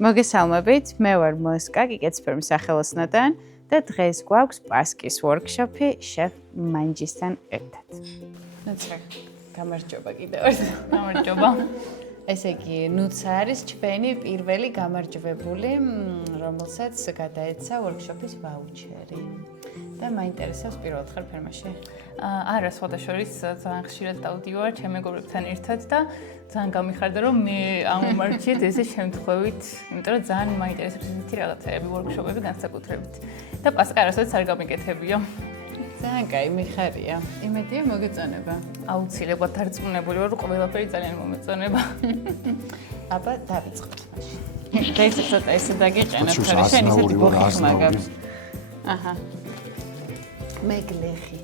მოგესალმებით, მე ვარ მოსკა, კიკეცფერმის სახელოსნოდან და დღეს გვაქვს პასკის ვორქშოპი შეფ მანჯისთან ერთად. ნუცა, გამარჯობა კიდევ ერთხელ. გამარჯობა. ესე იგი, ნუცა არის ჩვენი პირველი გამარჯვებული, რომელსაც გადაეცა ვორქშოპის ვაუჩერი. და მაინტერესებს პირველად ხარ ფერმაში? არა, სხვადასხვის ძალიან ხშირად დავდივარ ჩემ მეგობრებთან ერთად და ძალიან გამიხარდა რომ მე ამომარჩიეთ ესე შემთხვევით, იმიტომ რომ ძალიან მაინტერესებს ესეთი რაღაცები, ვორქშოპები განსაკუთრებით. და პასკა არასოდეს არ გამიკეთებია. ძალიან კაი, მიხარია. იმედია მოგეწონება. აუცილებლად დარწმუნებული ვარ, რომ ყველაფერი ძალიან მომეწონება. აბა, დავიწყოთ მაშინ. დღეს ცოტა ესე დაგიყენოთ, რომ შენ ისეთი ბოხი მაგავს. აჰა. მეგლეხი.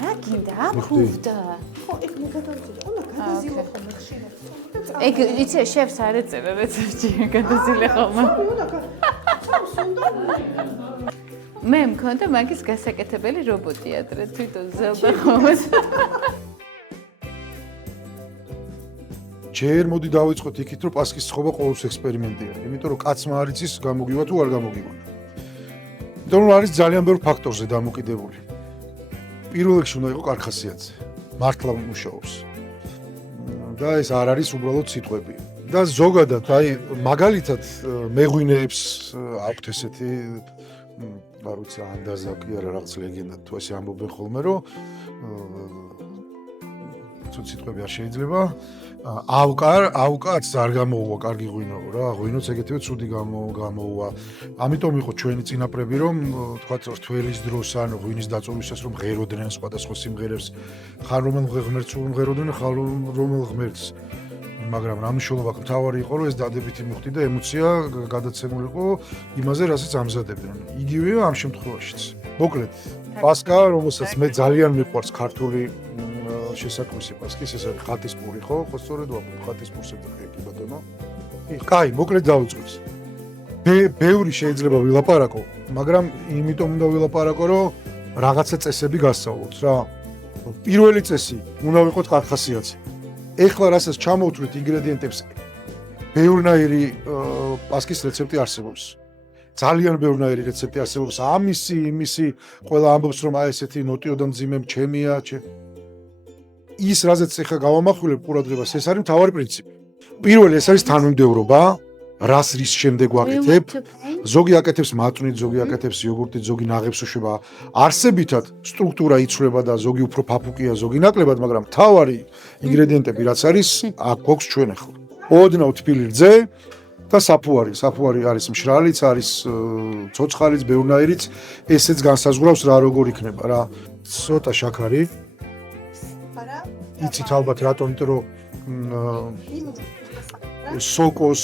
რა გინდა, აფუვდა. ხო, ეგ მოგადავწია. ონა გადაზილო ხოლმე ხშირად. ეგ იცი შეფს არ ეწერა რეცეპტი, გადაზილე ხოლმე. მე მქონდა მაგის გასაკეთებელი რობოტი ადრე თვითონ ზელდა ხოლმე. ჯერ მოდი დავიწყოთ იქით, რომ პასკის ცხობა ყოველთვის ექსპერიმენტია. იმიტომ რომ კაცმა არ იცის გამოგივა თუ არ გამოგივა. იმიტომ რომ არის ძალიან ბევრ ფაქტორზე დამოკიდებული. პირველ რიგში უნდა იყოს კარხასიათზე. მართლა მუშაობს. და ეს არ არის უბრალოდ სიტყვები. და ზოგადად, აი, მაგალითად მეღვინეებს აქვთ ესეთი არ ვიცი, ანდაზა კი არა რაღაც ლეგენდა თუ ესე ამბობენ ხოლმე, რომ ცოტა სიტყვები არ შეიძლება. ავკაც არ გამოუვა კარგი ღვინო რა, ღვინოც ეგეთივე ცუდი გამოუვა. ამიტომ იყო ჩვენი წინაპრები, რომ თქვა რთველის დროს ან ღვინის დაწოლისას რომ ღეროდნენ სხვადასხვა სიმღერებს, ხან რომელ ღმერთს უმღეროდნენ, ხან რომელ ღმერთს. მაგრამ რამიშულობა მთავარი იყო, რომ ეს დადებითი მუხტი და ემოცია გადაცემული იყო იმაზე, რასაც ამზადებდნენ. იგივეა ამ შემთხვევაშიც. მოკლედ, პასკა, რომელსაც მე ძალიან მიყვარს ქართული შესაქმისი პასკის, ეს არის ხატისპური, ხო? ხო, სწორედ ვამბობ, ხატისპურს ეთქი კი ბატონო. კაი, მოკლედ დავიწყოთ. ბევრი შეიძლება ვილაპარაკო, მაგრამ იმიტომ უნდა ვილაპარაკო, რომ რაღაცა წესები გასწავლოთ რა. პირველი წესი უნდა ვიყოთ კარხასიათზე. ეხლა რასაც ჩამოვთვლით ინგრედიენტებს, ბევრნაირი პასკის რეცეპტი არსებობს. ძალიან ბევრნაირი რეცეპტი არსებობს. იმისი, ყველა ამბობს, რომ აი ესეთი ნოტიოდან მძიმე მჩემია, ის რაზეც ეხლა გავამახვილებ ყურადღებას, ეს არის მთავარი პრინციპი. პირველი ეს არის თანმიმდევრობა, რას რის შემდეგ ვაკეთებ. ზოგი აკეთებს მატვნით, ზოგი აკეთებს იოგურტით, ზოგი ნაღებსუშვება. არსებითად სტრუქტურა იცვლება და ზოგი უფრო ფაფუკია, ზოგი ნაკლებად, მაგრამ მთავარი ინგრედიენტები რაც არის, აქ გვაქვს ჩვენ ახლა. ოდნავ თბილი რძე და საფუარი. საფუარი არის მშრალიც, არის ცოცხალიც, ბევრნაირიც. ესეც განსაზღვრავს რა როგორ იქნება რა. ცოტა შაქარი. იცით ალბათ რატომ, იმიტომ რომ სოკოს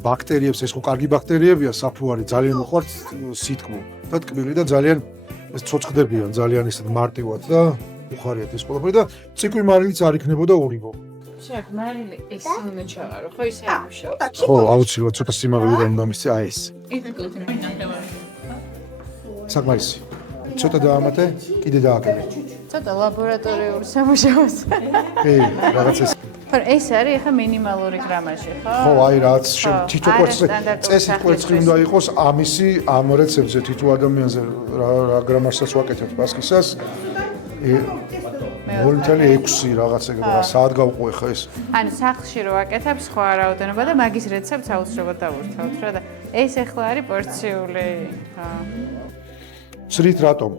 ბაქტერიებს, ეს ხო კარგი ბაქტერიებია, საფუარი ძალიან უყვართ სითქმო და ტკბილი და ძალიან ეს ცოცხდებიან, ძალიან ისეთ მარტივად და უხარიათ ეს ყველაფერი და ციკვი მარილიც არ იქნებოდა ორიგო. შეხ, მარილი ეს უნდა ჩავარო, ხო ისე ამუშავებს. ხო, აუცილებლად ცოტა სიმაღლიდან უნდა მისცე, აი ეს. საკმარისი. ცოტა დაამატე, კიდე დააკეთე. ცოტა ლაბორატორიული სამუშაოს. კი, რაღაც ეს. ხო, ეს არის ახლა მინიმალური გრამაჟი, ხო? ხო, აი რაც თითო წესით კვერცხი უნდა იყოს ამისი ამ რეცეპტზე თითო ადამიანზე რა გრამაჟსაც ვაკეთებ პასკისას. 0.6 რაღაც ეგრე საათ გავყვე ხა ეს. ანუ სახლში რო ვაკეთებ სხვა რაოდენობა და მაგის რეცეპტს აუცილებლად დავურთავთ რა და ეს ახლა არის პორციული. ცრით რატომ?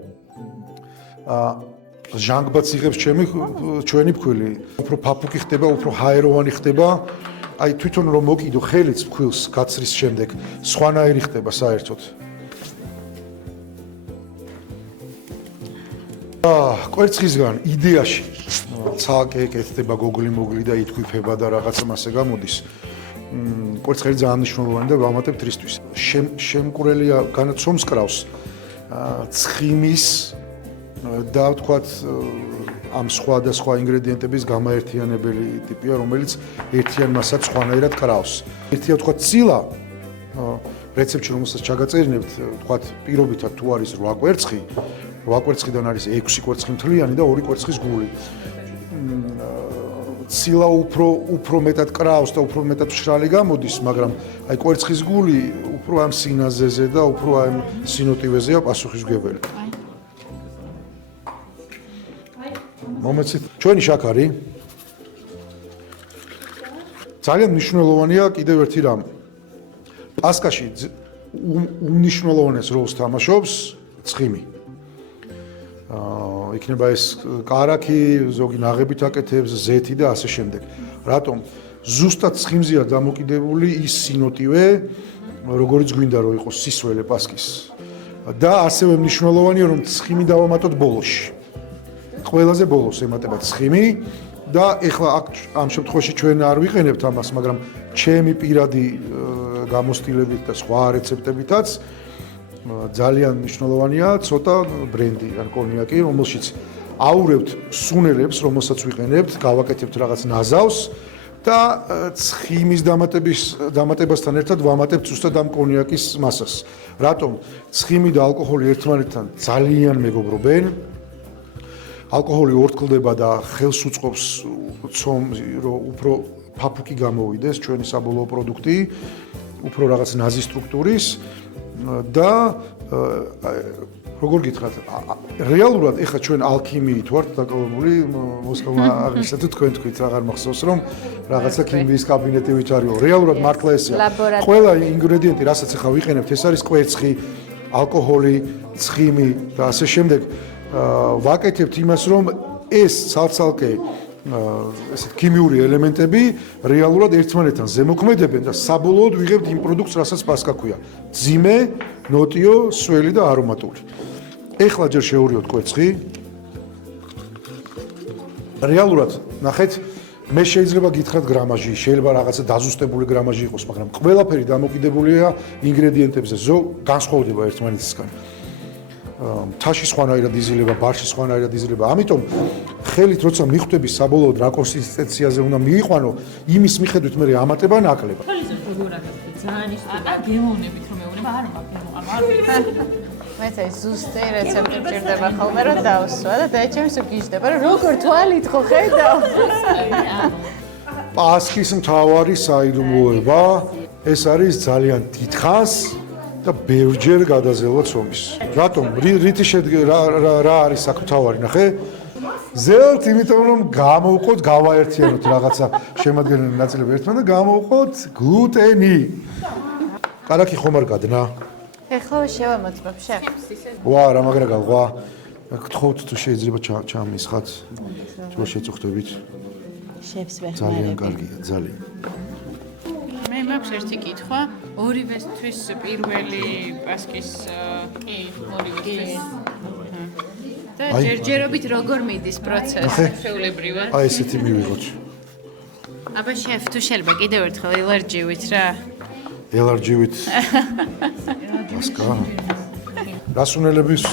ჟანგბაც იღებს ჩვენი ფქვილი, უფრო ფაფუკი ხდება, უფრო ჰაეროვანი ხდება. აი თვითონ რომ მოკიდო ხელიც ფქვილს გაცრის შემდეგ, სხვანაირი ხდება საერთოდ. კვერცხისგან იდეაში ცალკე ეკეთდება გოგლი-მოგლი და ითქიფება და რაღაცა მასე გამოდის. კვერცხელი ძალიან მნიშვნელოვანი და ვამატებთ რისთვის. შემკურელია განაცომს კრავს. ცხიმის და ვთქვათ ამ სხვადასხვა ინგრედიენტების გამაერთიანებელი ტიპია, რომელიც ერთიან მასად სხვანაირად კრავს. ერთია ვთქვათ ცილა რეცეპტში რომელსაც ჩაგაწერინებთ, ვთქვათ პირობითად თუ არის 8 კვერცხი, 8 კვერცხიდან არის 6 კვერცხი მთლიანი და 2 კვერცხის გული. ცილა უფრო მეტად კრავს და უფრო მეტად მშრალი გამოდის, მაგრამ აი კვერცხის გული უფრო ამ სინაზეზე და უფრო ამ სინოტივეზეა პასუხისმგებელი. მომეცით ჩვენი შაქარი ძალიან მნიშვნელოვანია კიდევ ერთი რამ. პასკაში უმნიშვნელოვანეს როლს თამაშობს ცხიმი. იქნება ეს კარაქი, ზოგი ნაღებით აკეთებს, ზეთი და ასე შემდეგ. რატომ? ზუსტად ცხიმზეა დამოკიდებული ის სინოტივე, როგორიც გვინდა რომ იყოს სისველე პასკის. და ასევე მნიშვნელოვანია რომ ცხიმი დავამატოთ ბოლოში. ყველაზე ბოლოს ემატება ცხიმი და ეხლა ამ შემთხვევაში ჩვენ არ ვიყენებთ ამას, მაგრამ ჩემი პირადი გამოსტილებით და სხვა რეცეპტებითაც ძალიან მნიშვნელოვანია ცოტა ბრენდი ან კონიაკი, რომელშიც აურევთ სუნელებს, რომელსაც ვიყენებთ, გავაკეთებთ რაღაც ნაზავს და ცხიმის დამატებასთან ერთად ვამატებთ ზუსტად ამ კონიაკის მასას. რატომ? ცხიმი და ალკოჰოლი ერთმანეთთან ძალიან მეგობრობენ. ალკოჰოლი ორთქლდება და ხელს უწყობს ცომს, რომ უფრო ფაფუკი გამოვიდეს ჩვენი საბოლოო პროდუქტი, უფრო რაღაც ნაზი სტრუქტურის და როგორ გითხრათ, რეალურად ეხლა ჩვენ ალქიმიით ვართ დაკავებული, მოსკოვა აღნიშნეთ თქვენ თქვით აღარ მახსოვს რომ რაღაცა ქიმიის კაბინეტი ვით არის. რეალურად მართლა ესეა. ყველა ინგრედიენტი, რასაც ახლა ვიყენებთ, ეს არის კვერცხი, ალკოჰოლი, ცხიმი და ასე შემდეგ. ვაკეთებთ იმას, რომ ეს ცალ-ცალკე ესეთ ქიმიური ელემენტები რეალურად ერთმანეთთან ზემოქმედებენ და საბოლოოდ ვიღებთ იმ პროდუქტს, რასაც პასკა ქვია. მძიმე, ნოტიო, სველი და არომატული. ეხლა ჯერ შევურიოთ კვერცხი. რეალურად, ნახეთ, მე შეიძლება გითხრათ გრამაჟი, შეიძლება რაღაცა დაზუსტებული გრამაჟი იყოს, მაგრამ ყველაფერი დამოკიდებულია ინგრედიენტებზე, განსხვავდება ერთმანეთისგან. მთაში სხვანაირად იზრდება, ბარში სხვანაირად იზრდება. ამიტომ ხელით როცა მიხვდები საბოლოოდ რა კონსისტენციაზე უნდა მიიყვანო, იმის მიხედვით მე ამატება ნაკლება. ძალიან ისწრება გემოვნებით რომ მეუბნება არ მაგ მეც ეს ზუსტი რეცეპტი ჭირდება ხოლმე რომ დავსვა და დაეჩემს გიждდება რომ როგორ თვალით ხო ხედავ. პასქის მთავარი საიდუმლოება ეს არის ძალიან დიდხანს და ბევრჯერ გადაზელვა ცომის. რატომ? რითი რა არის საკუთარი, ნახე? ზეოთ, იმიტომ რომ გამოვყოთ, გავაერთიანოთ რაღაცა შემადგენელი ნაწილები ერთმანეთთან და გამოვყოთ გლუტენი. კარაქი ხომ არ გადნა? ეხლა შევამოწმებ შეხ. ვა, რა მაგრა გავა. გთხოვთ თუ შეიძლება ჩამისხათ. თუ შეწუხდებით. შევს ძალიან ვეხმარები. კარგია, ძალიან. მე მაქვს ერთი კითხვა, ორივესთვის პირველი პასკის კი, ორივესთვის. და ჯერჯერობით როგორ მიდის პროცესი შეულებრივად? აი ესეთი მივიღოთ. აბა შეფ, თუ შეიძლება კიდევ ერთხელ ელარჯივით რა. ელარჯივით. პასკა. რასუნელების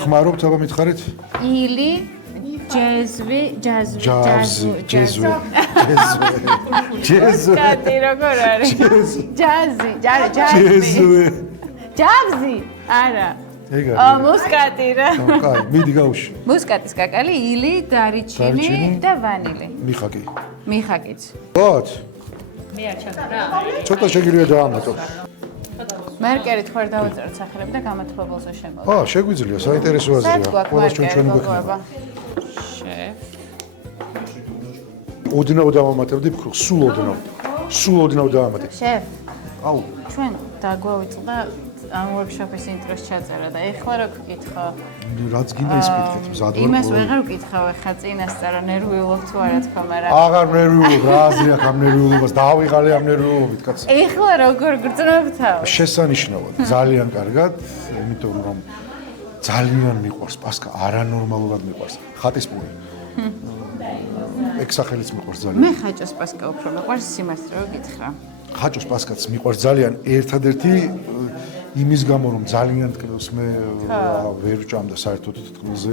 ხმარობთ, აბა მითხარით? ილი, ჯეზვი. კატი როგორ არის? ჯაზი. ჯავზი. არა. ეგ აა მუსკატი რა. კაი, მიდი გავუშვი. მუსკატის კაკალი, ილი, დარიჩინი და ვანილი. მიხაკი. მიხაკიც. ვათ. მე არ ჩაგვრა. ცოტა შეგიძლია დაამატო. მარკერით ხარ დავწეროთ სახელები და გამათბობელზე შემოვა. შეგვიძლია, საინტერესო აზრია. ყველას ჩვენ გვექნება. შეფ. ოდნავ დავამატებდი, სულ ოდნავ. სულ ოდნავ დავამატებ. შეფ. აუ, ჩვენ დაგვავიწყდა ამ ვორქშოპის ინტროს ჩაწერა და ეხლა რა გკითხო? რაც გინდა ის კითხეთ, მზად ვარ. იმას ვეღარ ვკითხავ ახლა წინასწარ ნერვიულობ თუ არა თქო, მაგრამ აღარ ნერვიულობ, რა აზრი აქვს ამ ნერვიულობას, დავიღალე ამ ნერვიულობით, კაცო. ეხლა როგორ გრძნობ თავს? შესანიშნავად, ძალიან კარგად, იმიტომ რომ ძალიან მიყვარს პასკა, არანორმალურად მიყვარს. ხატისპური. ეგ სახელიც მიყვარს ძალიან. მე ხაჭოს პასკა უფრო მიყვარს, სიმართლე რომ გითხრა. ხაჭოს პასკაც მიყვარს ძალიან, ერთადერთი იმის გამო რომ ძალიან თქმის მე ვერ ვჭამდა საერთოდ თქმაზე.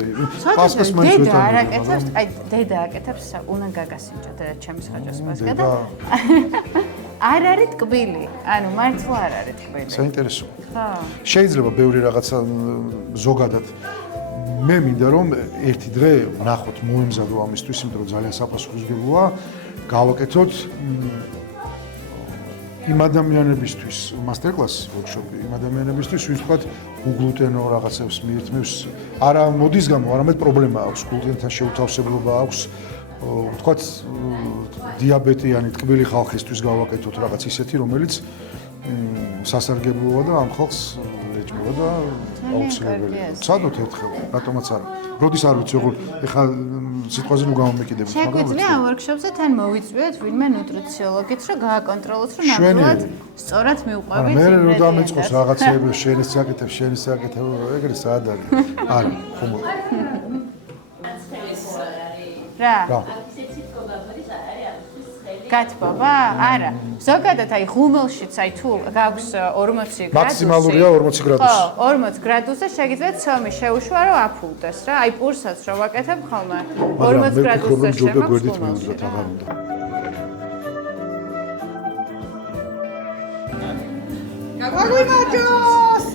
პასკას მაინც ვერ დედა არ აკეთებს, აი დედა აკეთებს, უნდა გაგასინჯო და ჩემს ხაჭოს პასკა და არ არის ტკბილი. ანუ მართლა არ არის ტკბილი. საინტერესო. ხო. შეიძლება ბევრი რაღაცა ზოგადად მე მინდა რომ ერთი დღე ვნახოთ მოემზადო ამისთვის, იმიტომ რომ ძალიან საფასურისმგებლოა გავაკეთოთ იმ ადამიანებისთვის მასტერკლასი, ვორქშოპი, იმ ადამიანებისთვის, ვინც თქვათ უგლუტენო რაღაცებს მიირთმევს, არა მოდის გამო, არამედ პრობლემა აქვს, გლუტენთან შეუთავსებლობა აქვს, თქვათ დიაბეტიანი ტკბილი ხალხისთვის გავაკეთოთ რაღაც ისეთი, რომელიც სასარგებლოა და ამ ხალხს ეჭმება და აუცილებელია. ცადოთ ერთხელ, რატომაც არა. როდის არ ვიცი, როგორ ეხლა სიტყვაზე ნუ გამომეკიდებით, მაგრამ შეგვიძლია ამ ვორქშოპზე თან მოვიწვიოთ ვინმე ნუტრიციოლოგით, რომ გააკონტროლოთ, რომ ნამდვილად სწორად მივყვებით. მე რო დამეწყოს რაღაცეები, შენის საკეთებ, ეგრე სად არის? არა, ხომ. რა? გათბობა? არა. ზოგადად აი ღუმელშიც აი თუ გაქვს 40 გრადუსი. მაქსიმალურია 40 გრადუსი. ხო, 40 გრადუსზე შეგიძლიათ ცომი შეუშვა რომ აფულდეს რა. აი პურსაც რო ვაკეთებ ხოლმე 40 გრადუსზე შემოგვიყვება. გვერდით მივუძრათ აღარ უნდა. გაგვიმარჯოს!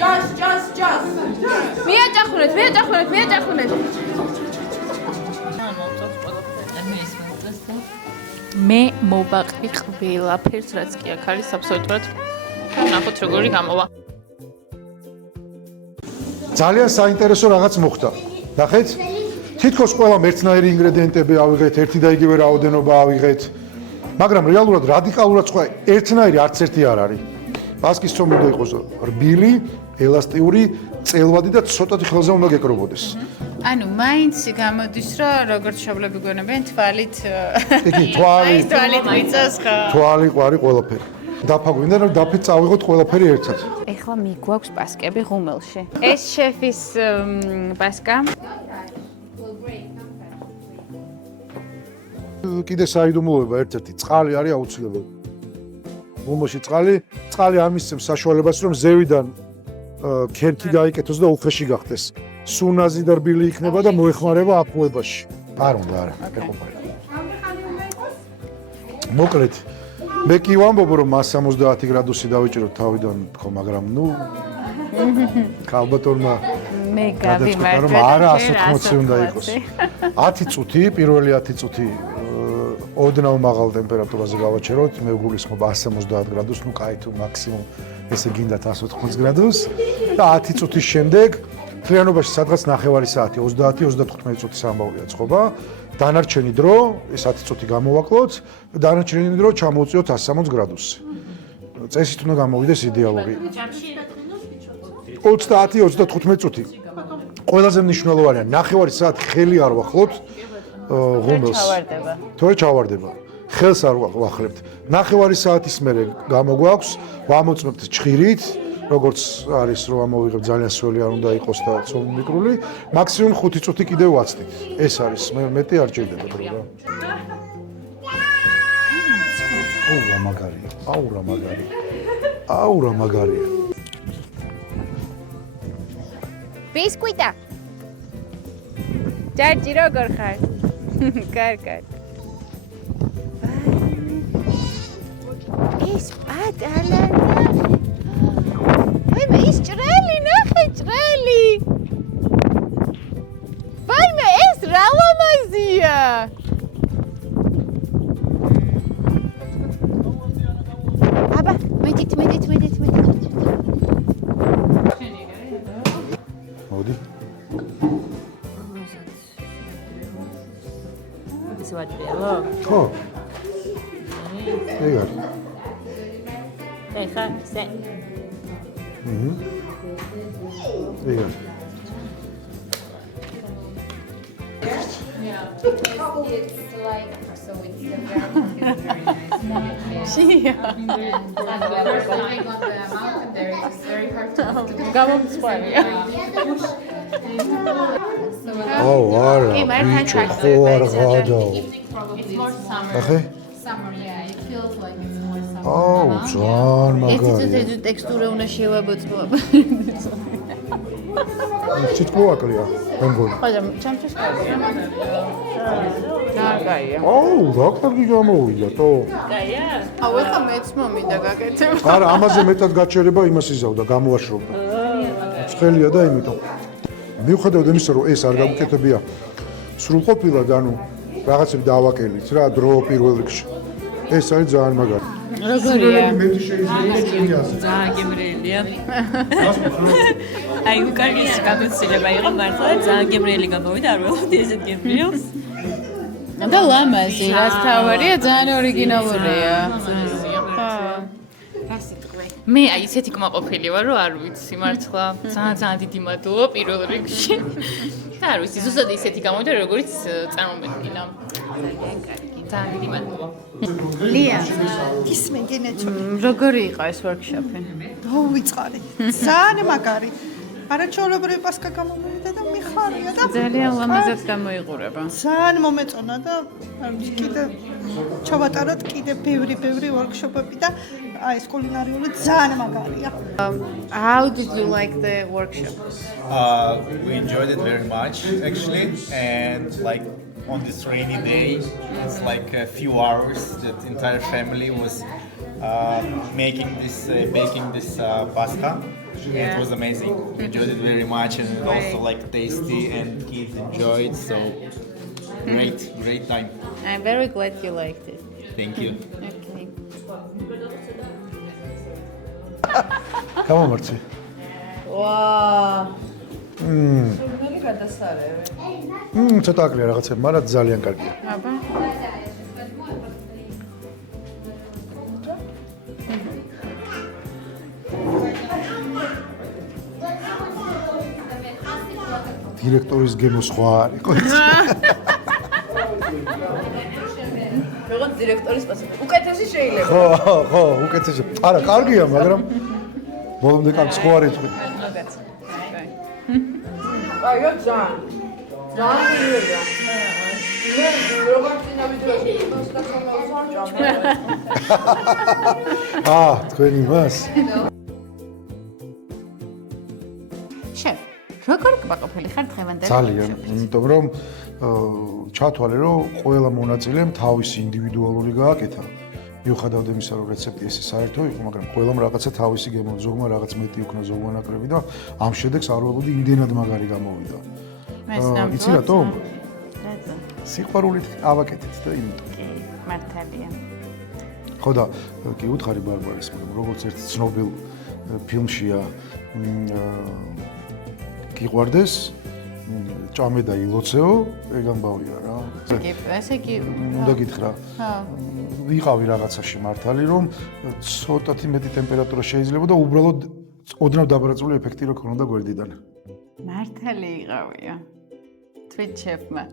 ჯას. მიაჭახუნეთ. მე მოვაყრი ყველაფერს, რაც კი აქ არის აბსოლუტურად. ნახოთ როგორი გამოვა. ძალიან საინტერესო რაღაც მოხდა. ნახეთ? თითქოს ყველა ერთნაირი ინგრედიენტები ავიღეთ, ერთი და იგივე რაოდენობა ავიღეთ. მაგრამ რეალურად რადიკალურად სხვა ერთნაირი არც ერთი არ არის. პასკის ცომი უნდა იყოს რბილი, ელასტიური, წელვადი და ცოტათი ხელზე უნდა გეკრობოდეს. ანუ მაინც გამოდის რომ როგორც შობლები გვენებიან თვალით იგი თვალით მიწას ხო თვალი ყვარი ყველაფერი დაფა გვინდა რომ დაფით წავიღოთ ყველაფერი ერთად ეხლა მიგვაქვს პასკები ღუმელში ეს შეფის პასკა კიდე საიდუმლოება ერთ-ერთი წყალი არის აუცილებელი ღუმელში წყალი ამისცემს საშუალებას რომ ზევიდან ქერქი გაიკეთოს და უხეში გახდეს სუნაზი და რბილი იქნება და მოეხმარება აფუებაში. არ უნდა, არა, ეკოპარი. მოკლედ, მე კი ვამბობ, რომ 170 გრადუსი დავიჭიროთ თავიდან თქო, მაგრამ ნუ ქალბატონმა მე გავიმართე რომ არა 180 უნდა იყოს. 10 წუთი, პირველი 10 წუთი ოდნავ მაღალ ტემპერატურაზე გავაჩეროთ, მე ვგულისხმობ 170 გრადუსს, ნუ კაი თუ მაქსიმუმ ესე გინდათ 180 გრადუსს და 10 წუთის შემდეგ თლიანობაში სადღაც 9 საათი 30-35 წუთის ამბავია წყობა დანარჩენი დრო ეს 10 წუთი გამოვაკლოთ და დანარჩენი დრო ჩამოვწიოთ 160 გრადუსზე წესით უნდა გამოვიდეს იდეალური 30-35 წუთი ყველაზე მნიშვნელოვანია 9 საათი ხელი არ ვახლოთ ღუმელს თორე ჩავარდება ხელს არ ვახლებთ 9 საათის მერე გამოგვაქვს ვამოწმებთ ჭხირით როგორც არის რომ ამოვიღებ ძალიან სველი არ უნდა იყოს და ცოლი მიკრული მაქსიმუმ 5 წუთი კიდევ ვაცდით ეს არის მეტი არ ჭირდება დრო რა აუ რა მაგარია ბისკვიტა ჯარჯი როგორ ხარ კარგად ეს პატარა ვაიმე ის ჭრელი ნახე ჭრელი ვაიმე ეს რა ლამაზია აბა მეტით მოდი ის ვაჭრელო ხო ეგარ ეხა სე ეგარ It's like so it's very nice. First time on the mountain there, it's very hard to გამომწვევია აუ არა ბიჭო ხო არ ღადა It's more summer. ახე Summer, yeah. It feels like it's more summer. აუ ძალიან ეს მაგარია ის ტექსტურა უნდა შევაბოწმო ჩიტკოვაკლია მე მგონი ხოდა ჩემთვის კარგია კარგია აუ რა კარგი გამოვიდა თო აუ ეხა მეც მომინდა გაკეთებ არა ამაზე მეტად გაჩერება იმას იზავდა გამოაშრობდა ცხელია და იმიტომ მიუხედავად იმისა რომ ეს არ გამკეთებია სრულყოფილად ანუ რაღაცები დავაკელით რა დრო პირველ რიგში. ეს არის ძალიან მაგარი. როგორია? მე შეიძლება ჩემი აზრით. ძალიან გემრიელია. აი უკარი გამოცდილება იყო მართლა ძალიან გემრიელი გამოვიდა არ ველოდი ესეთ გემრიელს. და ლამაზი, რაც თავარია, ძალიან ორიგინალურია. მე აი ისეთი კმაყოფილი ვარ, რომ არ ვიცი მართლა. ძალიან დიდი მადლობა პირველ რიგში. და არ ვიცი, ზუსტად ისეთი გამოვიდა, როგორც წარმომედგინა. ძალიან დიდი მადლობა. ლია, ისმენ გენეჩო. როგორი იყო ეს workshop-ი? დაუვიწყარი. ძალიან მაგარი. არაჩვეულებრივი პასკა გამომივიდა და მიხარია და ძალიან ლამაზად გამოიყურება. ძალიან მომეწონა და არ ვიცი კიდე ჩავატაროთ კიდე ბევრი workshop-ები და აი ეს კულინარიული ძალიან მაგარია. How did you like the workshop? We enjoyed it very much actually, and like on this rainy day, it's like a few hours that the entire family was baking this pasta. It was amazing. We enjoyed it very much, and it also like tasty, and kids enjoyed. So great time. I'm very glad you liked it. Thank you. Okay. გამომარცი. Wow. სურნელი გადასარევი. ცოტა აკლია რაღაცები, მაგრამ ძალიან კარგია. აბა. დირექტორის გემო სხვა არ იყო. როგორც დირექტორის პასუხი. უკეთესი შეიძლება. ხო, უკეთესია. არა, კარგია, მაგრამ ბოლომდე კარგ სხვა არ ეთქვი. აიო ძალიან. ძალიან მიერია. მე როგორც წინა ვიდეოში პასტას ამოვსვამ. თქვენი მას. შევ, როგორ კმაყოფილი ხარ დღევანდელი? ძალიან, იმიტომ რომ ჩათვალე რომ ყველა მონაწილემ თავისი ინდივიდუალური გააკეთა. მიუხედავად იმისა, რომ რეცეპტი ესე საერთო იყო, მაგრამ ყველამ რაღაცა თავისი გემო, ზოგმა რაღაც მეტი იქნა, ზოგმა ნაკლები და ამ შედეგს არ ვებოდი იმდენად მაგარი გამოვიდა. იცი რატომ? რატომ? სიყვარულით ავაკეთეთ და იმიტომ. კი, მართალია. ხო და კი უთხარი ბარბარეს, მაგრამ როგორც ერთ ცნობილ ფილმშია გიყვარდეს ჭამე და ილოცეო, ეგ ამბავია რა. კი, ესე იგი, უნდა გითხრა. ხო. ვიყავი რაღაცაში მართალი, რომ ცოტათი მეტი ტემპერატურა შეიძლება და უბრალოდ ოდნავ დაბარაწული ეფექტი რო ქონოდა გვერდიდან. მართალი იყავია. Twitch-ებმა.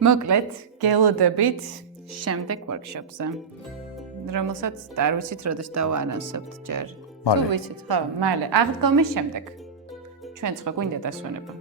მოკლედ, გელოდებით შემდეგ workshop-ზე. რომელსაც არ ვიცით, როდეს დავაანონსებთ ჯერ. მალე. თუ ვიცით, ხო, მალე. აღდგომის შემდეგ. ჩვენც ხო გვინდა დასვენება.